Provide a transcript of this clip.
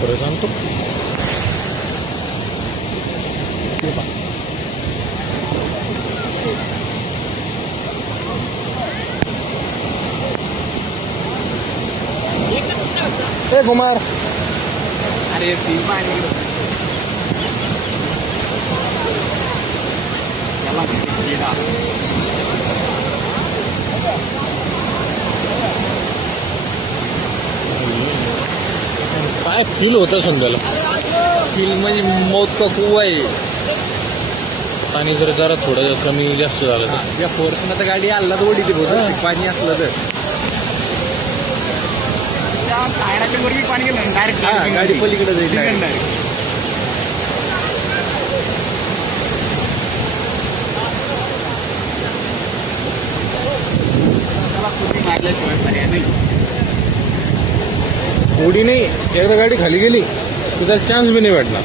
परत आणतो. ए कुमार, अरे ती पाणी त्याला गेला. काय फील होतं समजायला. फील म्हणजे मौत का कुवा आहे. पाणी जर जरा थोडं कमी जास्त झालं तर या फोर्सनं तर गाडी आला तर ओढी बहुतेक पाणी असलं तर. टायराच्या वरती पाणी गेलं डायरेक्ट. गाडी पलीकडे जाईल डायरेक्ट. मारल्याशिवाय पर्याय नाही. उडी नाही, एकदा गाडी खाली गेली तर त्याला चान्स बी नाही भेटणार.